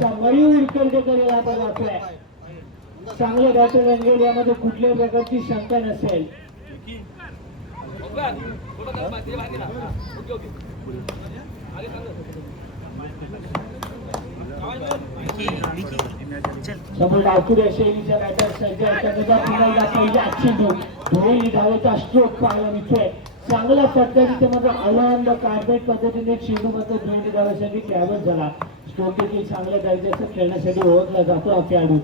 मयूर कर्जकरेला आपण वाचलाय. चांगले बॅटर रंगेल यामध्ये कुठल्याही प्रकारची शंका नसेल. समोर डावकुड्या शैलीच्या बॅटर सज्जा पुन्हा पहिल्या चेंडू धोनी धावेचा स्ट्रोक पाहायला मिळतोय. चांगल्या पद्धतीने मात्र अलंद कार्पेट पद्धतीने चेंडू मात्र धोनी धावेसाठी कॅबच झाला. स्ट्रोक देखील चांगल्या दर्जाचं खेळण्यासाठी ओळखला जातो हा खेळाडू.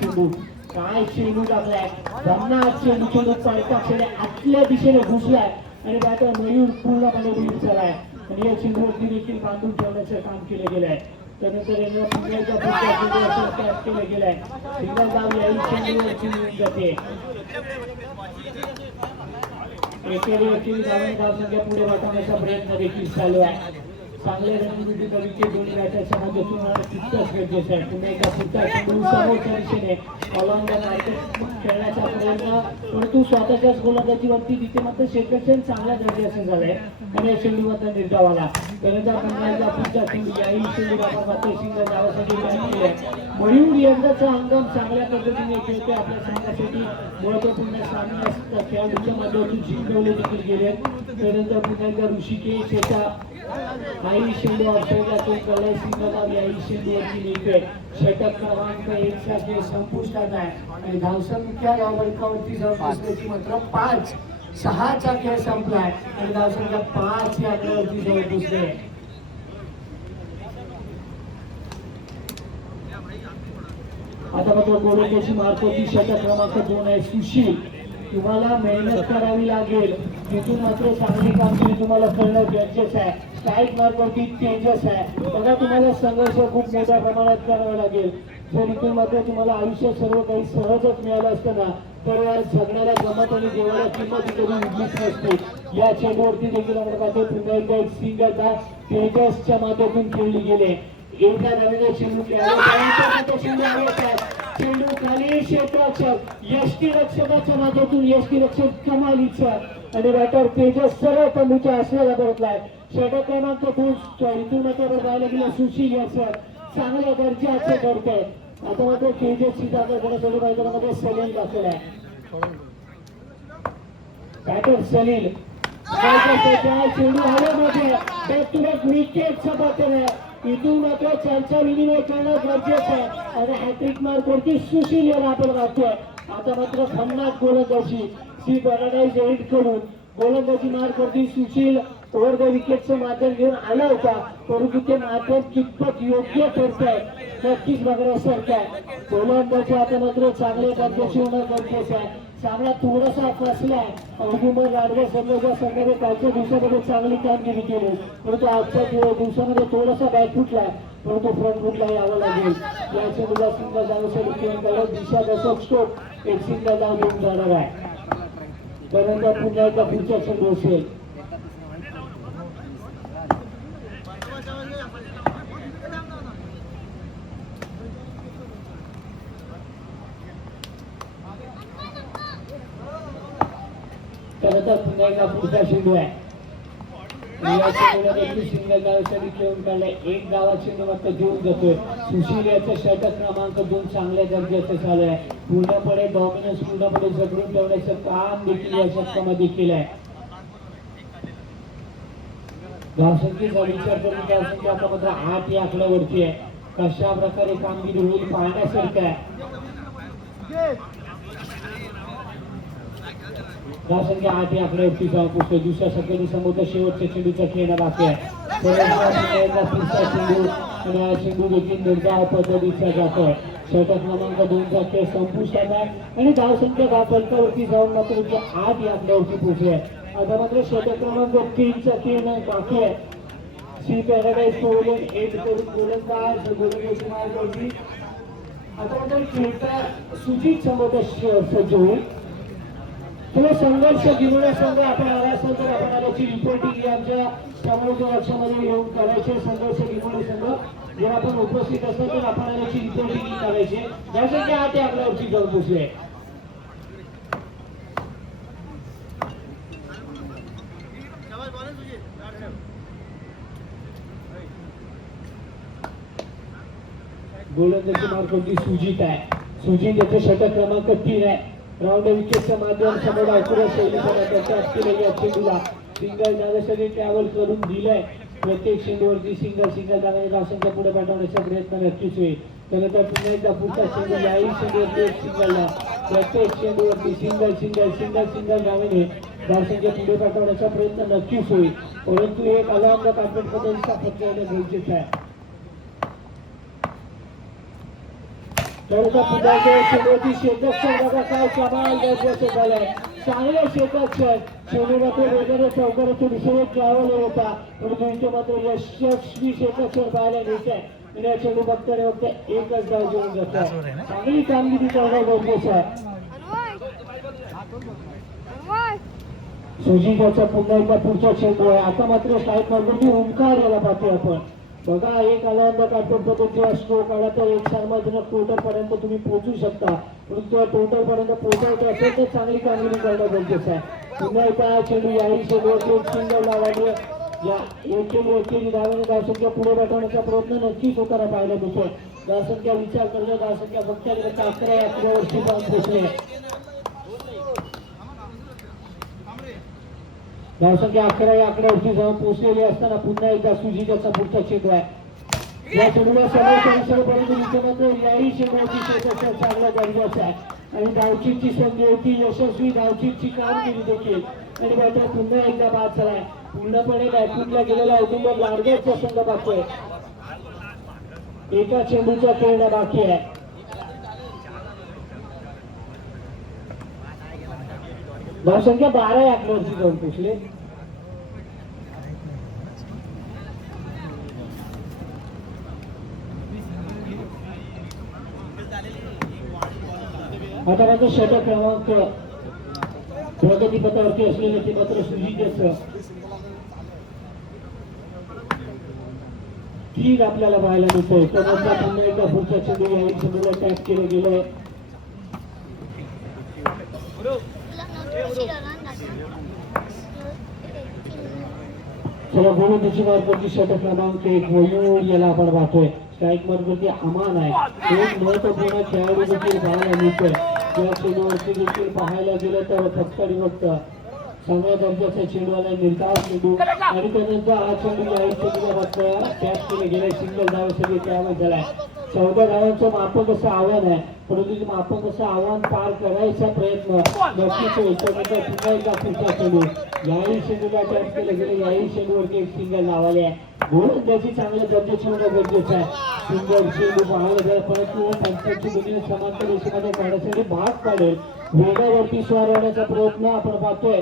चेंडू काय चेंडू टाकलाय धन्ना चेंडू पळता खेळ आतल्या दिशेने घुसलाय आणि बॅटर मयूर पूर्णपणे लीड झालाय आणि या चेंडूवरती देखील बांधून ठेवण्याचं काम केलं गेलंय. त्यानंतर यांना पुण्याच्या केलं गेलंय. सिंगल धाव याही चेंडूवरती मिळून जाते. एकेरी धावसंख्या पुढे वाटवण्याचा प्रयत्न देखील चालू आहे. चांगले रणनीतीचा विकेट दोन्ही बॅटर्सच्या मध्येतून तितकंच गरजेचं आहे. पुन्हा एका पुढचा चेंडू समोरच्या दिशेने ऑलराऊंडर खेळण्याचा प्रयत्न परंतु स्वतःच्याच गोलंदाजीवरती तिथे मात्र क्षेत्ररक्षण चांगल्या दर्जाचं झालंय आणि या चेंडू मात्र निर्धाव आला. त्यानंतर पुन्हा एकदा पुढचा चेंडू याही चेंडू आपण मात्र सिंगल धावासाठी आहे. मयूर यंदाचा हंगाम चांगल्या पद्धतीने खेळतोय. आपल्या संघासाठी महत्वपूर्ण सामन्यात खेळाडूच्या माध्यमातून जिंकवले देखील गेले. त्यानंतर पुन्हा एकदा ऋषिकेश याचा आई चेंडू ऑफसाईडला तो कळाय सिंगल धाव याही चेंडूवरती मिळतोय. षटक क्रमांक 1 चा खेळ संपुष्टात आहे आणि धावसंख्या या वर्गावरती जर पोहोचण्याची मात्र 5-6 खेळ संपलाय आणि धावसंख्या 5 या आकड्यावरती जवळ पोहोचले. आता मात्र गोलंदाजी मार्फत षटक क्रमांक 2 आहे सुशील. तुम्हाला मेहनत करावी लागेल. तिथून मात्र चांगली कामगिरी तुम्हाला करणं गरजेचं आहे. स्ट्राईक मार्कवरती तेजस आहे. बघा तुम्हाला संघर्ष खूप मोठ्या प्रमाणात करावा लागेल. जर इथून मात्र तुम्हाला आयुष्यात सर्व काही सहजच मिळालं असतं ना तर जगण्याला गमत आणि देवाला किंमत कधी उठलीच नसते. या चेंडूवरती देखील आपण पाहतो पुन्हा एकदा एक सिंगल धाव तेजसच्या माध्यमातून खेळली गेले. एका धावेने चेंडू चेंडू खाली क्षेत्ररक्षक यष्टीरक्षकाच्या माध्यमातून यष्टीरक्षक कमालीचा आणि बॅटर तेजस सरळ चेंडूच्या आश्रयाला परतलाय. षटक क्रमांक 2 इथून मात्र पाहायला गेलं सुशील याचं चांगल्या दर्जाचं करतंय. आता मात्र तेजसची जागा घेण्यासाठी मैदानामध्ये सलील दाखल आहे. बॅटर सलील चेंडू हवेमध्ये बॅक टू बॅक विकेटचा पतन आहे. इथून मात्र चर्चा विनिमय करणं गरजेचं आहे आणि हॅट्रिक मार्कवरती सुशील याला आपण राहतोय. आता मात्र खन्नाट गोलंदाजी सी पॅराडाईज एंड कडून गोलंदाजी मार्कवरती सुशील ओव्हर द विकेटचं माध्यम घेऊन आला होता परंतु ते माध्यम कितपत योग्य ठरतंय नक्कीच बघण्यासारखं आहे. गोलंदाजी आता मात्र चांगले दर्जाची होणं गरजेचं आहे. सामना थोडासा फसलाय. अवधूमर राडवे संघाच्या संघाने कालच्या दिवसामध्ये चांगली कामगिरी केली परंतु आजच्या दिवसामध्ये थोडासा बॅक फुटलाय परंतु फ्रंट फुटला यावं लागेल. या चेंडूला सिंगल धावेसाठी खेळून दिशा दशक स्टोक एक सिंगल धाव घेऊन जाणार आहे. त्यानंतर पुन्हा एकदा पुढच्या चेंडू असेल. त्यानंतर पुन्हा एकदा पुढचा चेंडू आहे. सिंगल धावेसाठी खेळून काढलाय. एक धावा चेंडू मात्र घेऊन जातोय. सुशील याचं षटक क्रमांक 2 चांगल्या दर्जाचं चालू आहे. पूर्णपणे डॉमिनन्स पूर्णपणे जगडून ठेवण्याचं काम देखील या षटकामध्ये केलं आहे. धावसंख्येचा विचार करून धावसंख्या आता मात्र 8 या आकड्यावरती आहे. कशा प्रकारे कामगिरी होईल पाहण्यासारखं आहे. धावसंख्या 8 या आकड्यावरती जाऊन पोहोचतोय. दुसऱ्या सगळ्यांनी समोर शेवटच्या चेंडूचा खेळणं बाकी आहे. चेंडू देखील निर्धाव पद्धतीचा जातोय. षटक क्रमांक 2 चा खेळ संपुष्टात आहे आणि धावसंख्या फलकावरती जाऊन मात्र 8 या आकड्यावरती पोहोचले. आता मात्र षटक क्रमांक 3 चा खेळ बाकी आहे. सी पॅराडाईज पवेलियन एंड करून गोलंदाज गोलंदाजी मार्गावरती आता मात्र खेळता सुजित समोर सज्ज होईल. तो संघर्ष घेऊन संघ आपण आला असेल तर आपण आल्याची रिपोर्टिंग आमच्या समोरच्या लक्षामध्ये येऊन करायचे. संघर्ष घेऊन संघ जर आपण उपस्थित असेल तर आपण आल्याची रिपोर्टिंग करायची. त्यासाठी 8 आकड्यावरती जाऊन पोहोचले. गोलंदाजी मार्क होती सुजित आहे. सुजित याचं षटक क्रमांक 3 आहे. राऊंड विकेटच्या माध्यम समोर अपुऱ्या शैलीपणा त्याच्या असतील या चेंडूला सिंगल दादासाठी ट्रॅव्हल करून दिलंय. प्रत्येक चेंडूवरती सिंगल सिंगल दादाने धावसंख्या पुढे पाठवण्याचा प्रयत्न नक्कीच होईल. त्यानंतर पुन्हा एकदा पुढचा चेंडू याही चेंडूवरती एक सिंगलला प्रत्येक चेंडूवरती सिंगल सिंगल सिंगल सिंगल धावेने धावसंख्या पुढे पाठवण्याचा प्रयत्न नक्कीच होईल. परंतु एक अलार्म कार्पेट पद्धतीचा फटका येणं गरजेचं आहे. पुन्हा चेंडूवरती शेतक्षण बघा काय कमाल गरजेचं झालंय. चांगले शेतक्षण चेंडू मात्र वगैरे चौकाराच्या दिशेने ट्रॅव्हल होता परंतु इथे मात्र यशस्वी शेतक्षण पाहायला मिळतंय. आणि या चेंडू बघताना फक्त एकच धाव घेऊन जात आहे. चांगली कामगिरी करणं गरजेचं आहे. सुजिताचा पुन्हा एकदा पुढचा चेंडू आहे. आता मात्र स्ट्राईक मार्गावरती ओंकार याला पाहतोय आपण. बघा एक आल्यानंतर कार्पेट पद्धतीचा स्ट्रोक आला तर एक सार्वजनिक टोटल पर्यंत तुम्ही पोहोचू शकता. परंतु टोटल पर्यंत पोहोचायचं असेल तर चांगली कामगिरी करणं गरजेचं आहे. पुन्हा एकदा चेंडू याही चेंडूवरती एक सिंगल लावल्यामुळे या एकेरी धावाने धावसंख्या पुढे पाठवण्याचा प्रयत्न नक्कीच होताना पाहायला मिळतोय. धावसंख्या विचार करता धावसंख्या फक्त 11 वर्षी जाऊन पोहोचले. धावसंख्या 11 वर्षी जाऊन पोहोचलेली असताना पुन्हा एकदा सुजिताचा पुढचा चेंडू आहे. या चेंडूला समोरपर्यंत मात्र याही चेंडूवरती क्षेत्रक्षण चांगला गरजेचं आहे आणि धावचीची संधी होती. यशस्वी धावचीची कामगिरी देखील आणि मात्र पुन्हा एकदा बाद झालाय. पूर्णपणे बॅटिंगला गेलेला औदुंबर लाडगेचा संघ पाहतोय. एका चेंडूचा खेळणं बाकी आहे. धावसंख्या 12 आकड्यावरती जाऊन पोचले. आता मात्र षटक क्रमांक प्रगतीपथावरती असलेले ते मात्र सुजितचं 3 आपल्याला पाहायला मिळतोय. त्यानंतर पुन्हा एकदा पुढचा चेंडू याही चेंडूला टॅप केलं गेलंय. चला गोलंदाजी मार्गावरती षटक क्रमांक 1 मयूर याला आपण पाहतोय. स्ट्राईक मार्गावरती अमान आहे. एक महत्वपूर्ण खेळाडू देखील पाहायला मिळतोय. या चेंडूवरती देखील पाहायला गेलं तर फक्त आणि फक्त चांगल्या दर्जाचा चेंडू आला निर्धाव चेंडू आणि त्यानंतर हा चेंडू याही चेंडूला मात्र कॅच केले गेले. सिंगल धावासाठी त्यावेळेस झालाय. 14 धावांचं मापक असं आव्हान आहे परंतु ते मापक असं आव्हान पार करायचा प्रयत्न नक्कीच होईल. त्यानंतर पुन्हा एकदा पुढचा चेंडू याही चेंडूला कॅच केले गेले. याही चेंडूवरती एक सिंगल लावले आहे. गोलंदाजी चांगल्या दर्जाची होणं गरजेचं आहे. सिंगल चेंडू पाहायला गेला परंतु पंचांची गती समांतर रेषेमध्ये काढण्यासाठी भाग पाडेल. वेगावरती स्वार होण्याचा प्रयत्न आपण पाहतोय.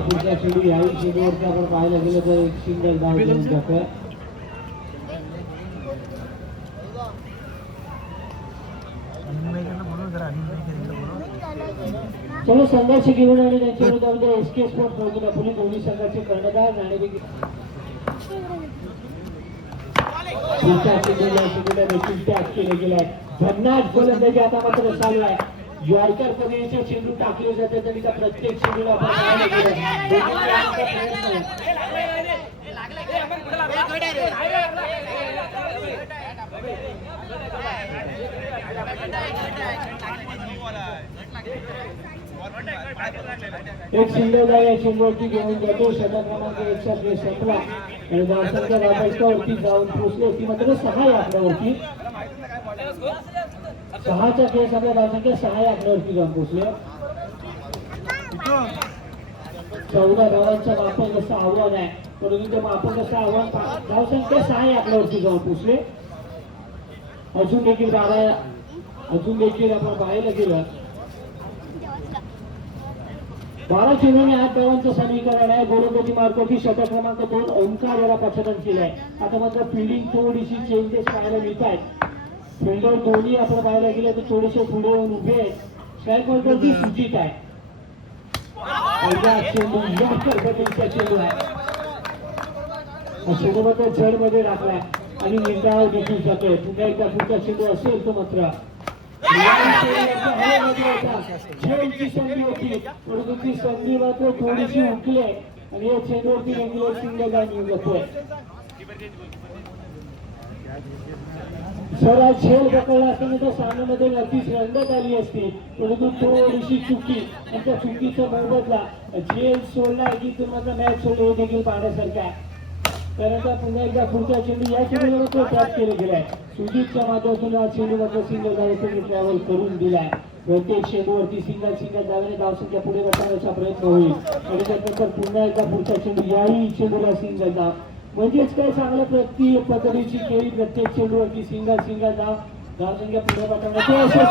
पुढचा चेंडू याही चेंडूवरती आपण पाहायला गेलं तर एक सिंगल धाव घेऊन जातोय. चलो संघाचे घेऊन आणि त्यांच्या विरोधामध्ये एसके स्पोर्ट प्रवृत्ती पुणे दोन्ही संघाचे कर्णधार नाणेफेकी देखील टॅच केले गेले आहेत. भन्नाट गोलंदाजी आता मात्र चालू आहे. यॉर्कर पद्धतीचे चेंडू टाकले जाते तरी त्या प्रत्येक चेंडूला आपण पाहायला गेलं एक सिंगल या चेंडूवरती घेऊन जातो. षटक क्रमांक 1 चा खेळ संपला आणि धावसंख्या राबाईच्यावरती जाऊन पोहोचली होती मात्र 6 आकड्यावरती. 6चा खेळ संपला. धावसंख्या 6 आकड्यावरती जाऊन पोहोचले. 14 धावांचं मापक असं आव्हान आहे परंतु ते मापक असं आव्हान धावसंख्या 6 आकड्यावरती जाऊन पोहोचले. अजून देखील आपण पाहायला गेलं 12 चेंडूने 8 धावांचं समीकरण आहे. गोलंदाजी मार्गावरती षटक क्रमांक 2 ओंकार याला प्रचलन केलंय. आता मात्र फिल्डिंग थोडीशी चेंजेस पाहायला मिळत आहेत. फिल्डर दोन्ही आपण पाहायला गेलं तर थोडेसे पुढे येऊन उभे आहेत. वरती सुजित आहे. पहिला चेंडू या पद्धतीचा चेंडू आहे. चेंडूमध्ये जड मध्ये टाकलाय आणि निर्धाव देखील जातोय. पुन्हा एकदा पुढचा चेंडू असेल तो मात्र झेलची संधी होती, परंतु ती संधी मात्र थोडीशी हुकली आणि या चेंडूवरती बेंगलोर सिंगल लाईन जातोय. सर झेल पकडला असताना तर सामन्यामध्ये नक्कीच रंगत आली असती, परंतु थोडीशी चुकी आणि त्या चुकीचा मोबदला झेल सोडला की तुम्हाला मॅच सोडलं हे देखील पाहण्यासारखं आहे. त्यानंतर पुन्हा एकदा पुढचा चेंडू या चेंडूला तो टॅप केले गेलाय. सुजितच्या माध्यमातून हा चेंडू मात्र सिंगल धावेने ट्रॅव्हल करून दिलाय. प्रत्येक चेंडूवरती सिंगल धावेने धावसंख्या पुढे बसवण्याचा प्रयत्न होईल आणि त्यानंतर पुन्हा एकदा पुढचा चेंडू याही चेंडूला सिंगल धाव, म्हणजेच काय चांगल्या पद्धतीची खेळी. प्रत्येक चेंडूवरती सिंगल धाव, धावसंख्या पुढे बसवण्याचा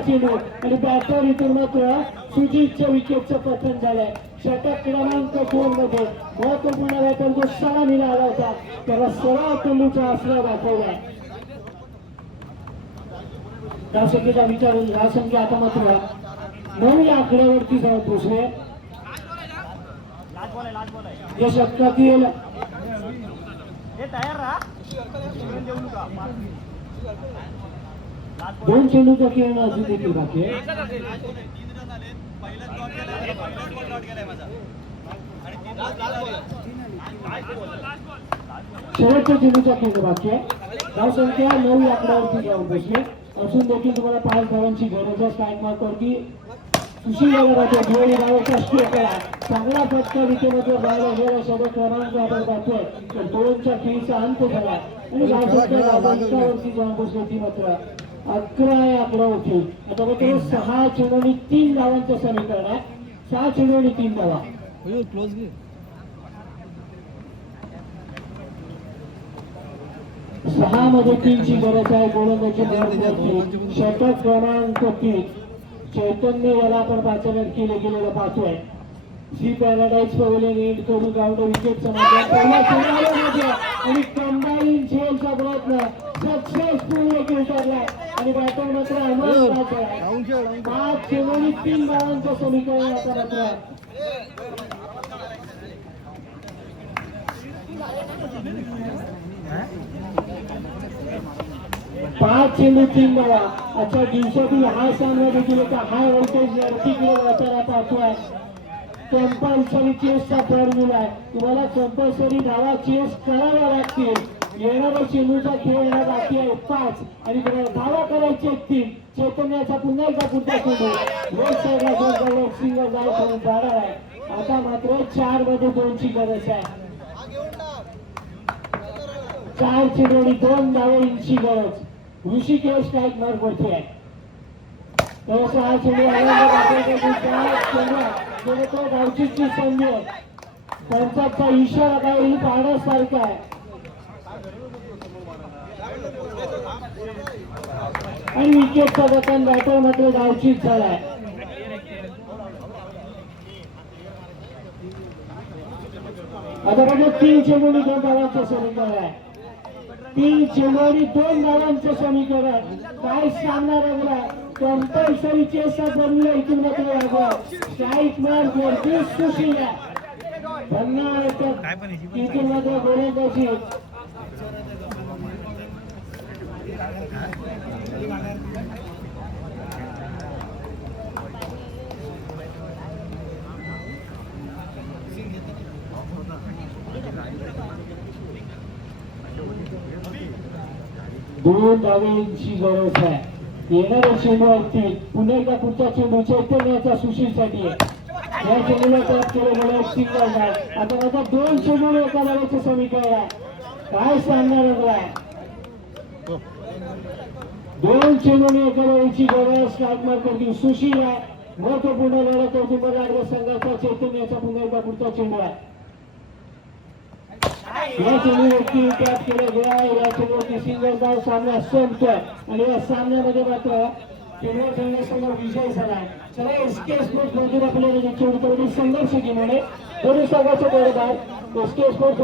चेंडू आणि बॅटर इथून मात्र सुजितच्या विकेटचं पतन झालंय. षटक क्रमांक 2 मध्ये महत्वपूर्ण बॅटर जो सलामीला आला होता त्याला सराव चेंडूचा आसरा दाखवलाय. धावसंख्येचा विचारून धावसंख्या आता मात्र 9 या आकड्यावरती जाऊन पोहोचले. या षटकातील दोन चेंडूचा खेळ अजून देखील बाकी आहे. शेवटच्या चेंडूचा खेळ बाकी आहे. धावसंख्या 9 या आकड्यावरती जाऊन पोहोचले असून देखील तुम्हाला 5 धावांची गरज आहे. स्ट्राईक मार्कवरती सुशील चांगला फटका विकेमध्ये बाहेर गेला. षटक क्रमांक आपण पाहतोय तर 2च्या खेळीचा अंत झाला आणि धावसंख्यावरती जाऊन पोहोचली ती मात्र 11 या आकड्यावरती. आता मात्र 6 चेंडूंनी 3 धावांचं समीकरण आहे. 6 चेंडूंनी 3 धावा. 6 मध्ये 3 ची गरज आहे. गोलंदाजी षटक क्रमांक 3 चैतन्य याला आपण पाचारण केले गेलेलं पाहतोय. सी पॅराडाईज पवलेन एंड करून ग्राउंड विकेट आणि कंबाईन झेलचा प्रयत्न सक्सेसफुल देखील उतरलाय आणि बॅटर मात्र अमोल 5 चेंडूंनी 3 धावांचं समीकरण आता मात्र 5 चेंडू 3 धावा. आजच्या दिवसातील हा सामना देखील एका हाय व्होल्टेज लढतीकडे जाताना पाहतोय. कंपल्सरी चेसचा फॉर्म्युला आहे. तुम्हाला कंपल्सरी धावा चेस कराव्या लागतील. येणारा चेंडूचा खेळ येणार बाकी आहे 5 आणि धावा करायचे 3. चैतन्याचा पुन्हा एकदा पुढचा चेंडू लेफ्ट साईडला सिंगल धाव करून जाणार आहे. आता मात्र 4 मध्ये 2 ची गरज आहे. 4 चेंडू 2 धावांची गरज. ऋषिकेश स्ट्राईक मार्क वरती आहे. तर हा चेंडू धावचीची संधी आहे. पंचाचा इशारा काही पाहण्यासारखा आहे आणि विकेटचा पतन बॅटर मात्र धावचीत झालाय. आता म्हणजे 3 चेंडूंनी 2 धावांचं समीकरण आहे. 3 चेंडूंनी 2 धावांचं समीकरण. काय सामना रंगला. कंपल्सरी चेसचा फॉर्म्युला इथून मात्र लागला. स्ट्राईक मार्क वरती सुशील इथून मात्र गोलंदाजी दोन धावांची गरज आहे. येणाऱ्या चेंडूवरती पुन्हा एकदा पुढचा चेंडू चैतन्याचा सुशीलसाठी आहे. या चेंडूला टॅप केलं गेलं सिंगल धाव. आता माझा 2 चेंडू एका धावाचं समीकरण आहे. काय सामना रंगलाय. 2 चेंडूने एका धावाची गरज. स्ट्राईक मार्कवरती सुशील आहे. महत्वपूर्ण लढत औदुंबर संघाचा चैतन्याचा पुन्हा एकदा पुढचा चेंडू आहे. या चेंडूवरती टॅप केलं गेला. या चेंडूवरती सिंगल धाव. सामना संपतोय आणि या सामन्यामध्ये मात्र संघ विजय झालाय. चला एसके स्पोर्ट्स मधून आपल्याला संघर्ष घेऊन दोन्ही संघाचे बरोबर एसके स्पोर्ट्स